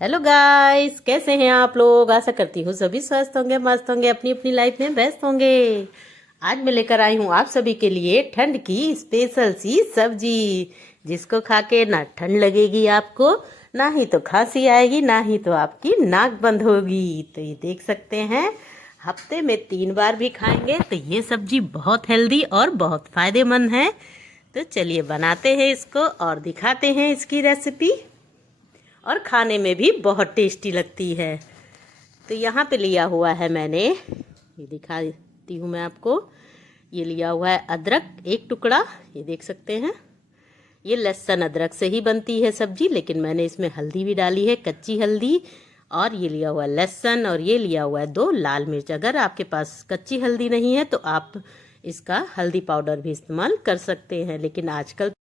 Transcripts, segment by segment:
Hello guys, कैसे हैं आप लोग। आशा करती हूँ सभी स्वस्थ होंगे, मस्त होंगे, अपनी अपनी लाइफ में व्यस्त होंगे। आज मैं लेकर आई हूँ आप सभी के लिए ठंड की स्पेशल सी सब्जी, जिसको खा के ना ठंड लगेगी आपको, ना ही तो खांसी आएगी, ना ही तो आपकी नाक बंद होगी। तो ये देख सकते हैं, हफ्ते में 3 बार भी खाएंगे तो ये सब्जी बहुत हेल्दी और बहुत फायदेमंद है। तो चलिए बनाते हैं इसको और दिखाते हैं इसकी रेसिपी, और खाने में भी बहुत टेस्टी लगती है। तो यहाँ पे लिया हुआ है मैंने, ये दिखाती हूँ मैं आपको। ये लिया हुआ है अदरक 1 टुकड़ा, ये देख सकते हैं। ये लहसुन अदरक से ही बनती है सब्जी, लेकिन मैंने इसमें हल्दी भी डाली है, कच्ची हल्दी। और ये लिया हुआ है लहसुन, और ये लिया हुआ है 2 लाल मिर्च। अगर आपके पास कच्ची हल्दी नहीं है तो आप इसका हल्दी पाउडर भी इस्तेमाल कर सकते हैं, लेकिन आजकल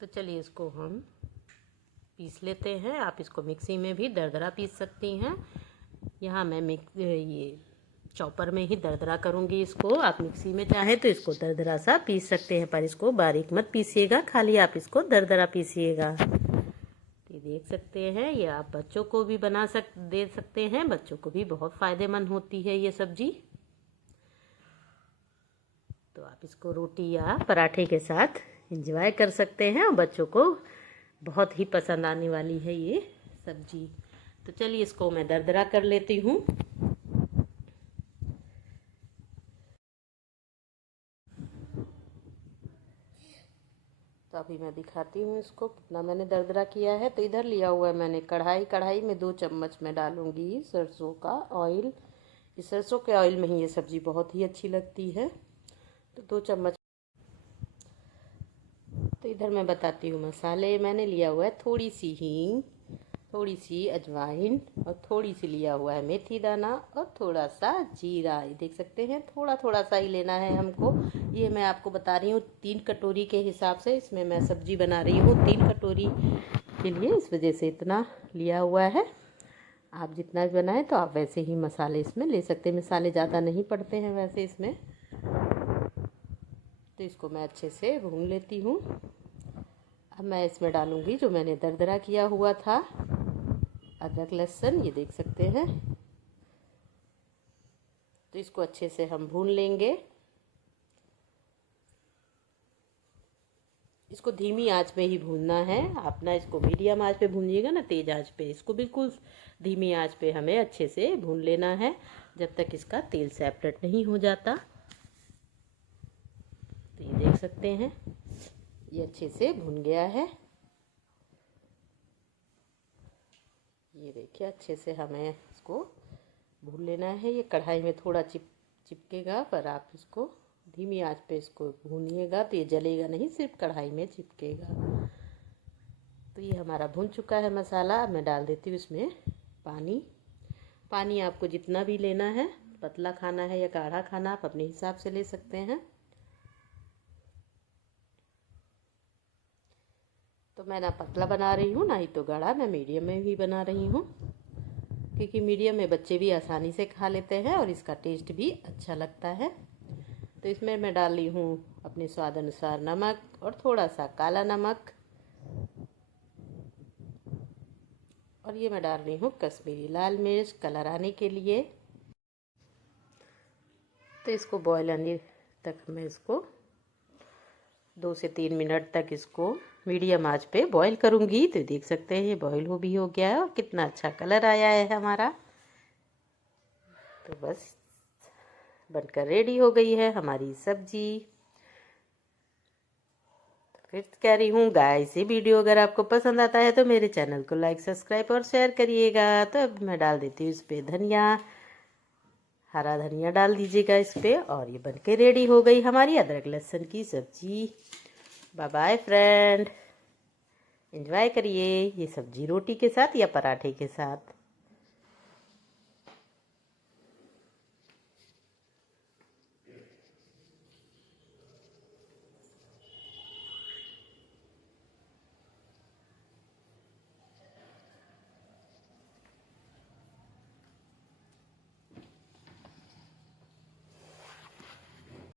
तो चलिए इसको हम पीस लेते हैं। आप इसको मिक्सी में भी दरदरा पीस सकती हैं। यहाँ मैं ये चॉपर में ही दरदरा करूँगी इसको। आप मिक्सी में चाहे तो इसको दरदरा सा पीस सकते हैं, पर इसको बारीक मत पीसिएगा, खाली आप इसको दरदरा पीसिएगा। ये देख सकते हैं, ये आप बच्चों को भी दे सकते हैं, बच्चों को भी बहुत फ़ायदेमंद होती है ये सब्जी। तो आप इसको रोटी या पराठे के साथ एंजॉय कर सकते हैं, और बच्चों को बहुत ही पसंद आने वाली है ये सब्जी। तो चलिए इसको मैं दरदरा कर लेती हूँ। तो अभी मैं दिखाती हूँ इसको कितना मैंने दरदरा किया है। तो इधर लिया हुआ है मैंने कढ़ाई में 2 चम्मच मैं डालूँगी सरसों का ऑयल। इस सरसों के ऑयल में ही ये सब्ज़ी बहुत ही अच्छी लगती है। तो 2 चम्मच। तो इधर मैं बताती हूँ मसाले। मैंने लिया हुआ है थोड़ी सी हींग, थोड़ी सी अजवाइन, और थोड़ी सी लिया हुआ है मेथी दाना, और थोड़ा सा जीरा। ये देख सकते हैं, थोड़ा थोड़ा सा ही लेना है हमको। ये मैं आपको बता रही हूँ 3 कटोरी के हिसाब से इसमें मैं सब्जी बना रही हूँ, 3 कटोरी के लिए, इस वजह से इतना लिया हुआ है। आप जितना भी बनाएं तो आप वैसे ही मसाले इसमें ले सकते हैं। मसाले ज़्यादा नहीं पड़ते हैं वैसे इसमें। तो इसको मैं अच्छे से भून लेती हूँ। अब मैं इसमें डालूँगी जो मैंने दरदरा किया हुआ था अदरक लहसुन, ये देख सकते हैं। तो इसको अच्छे से हम भून लेंगे। इसको धीमी आंच पे ही भूनना है। आप ना इसको मीडियम आंच पे भूनिएगा ना तेज आंच पे, इसको बिल्कुल धीमी आंच पे हमें अच्छे से भून लेना है, जब तक इसका तेल सेपरेट नहीं हो जाता। तो ये देख सकते हैं, ये अच्छे से भुन गया है। ये देखिए, अच्छे से हमें इसको भून लेना है। ये कढ़ाई में थोड़ा चिपकेगा, पर आप इसको धीमी आंच पे इसको भूनिएगा तो ये जलेगा नहीं, सिर्फ कढ़ाई में चिपकेगा। तो ये हमारा भुन चुका है मसाला। अब मैं डाल देती हूँ इसमें पानी आपको जितना भी लेना है, पतला खाना है या गाढ़ा खाना, आप अपने हिसाब से ले सकते हैं। तो मैं ना पतला बना रही हूँ, ना ही तो गाढ़ा, मैं मीडियम में भी बना रही हूँ, क्योंकि मीडियम में बच्चे भी आसानी से खा लेते हैं और इसका टेस्ट भी अच्छा लगता है। तो इसमें मैं डाल रही हूँ अपने स्वाद अनुसार नमक, और थोड़ा सा काला नमक, और ये मैं डाल रही हूँ कश्मीरी लाल मिर्च कलर आने के लिए। तो इसको बॉयल आने तक मैं इसको 2 से 3 मिनट तक इसको मीडियम आंच पे बॉईल करूँगी। तो देख सकते हैं ये बॉईल भी हो गया है, और कितना अच्छा कलर आया है हमारा। तो बस बनकर रेडी हो गई है हमारी सब्जी। फिर कह रही हूँ गाइस, ये वीडियो अगर आपको पसंद आता है तो मेरे चैनल को लाइक सब्सक्राइब और शेयर करिएगा। तो अब मैं डाल देती हूँ इस पर धनिया, हरा धनिया डाल दीजिएगा इस पर, और ये बनके रेडी हो गई हमारी अदरक लहसुन की सब्जी। बाय बाय फ्रेंड, एंजॉय करिए ये सब्जी रोटी के साथ या पराठे के साथ।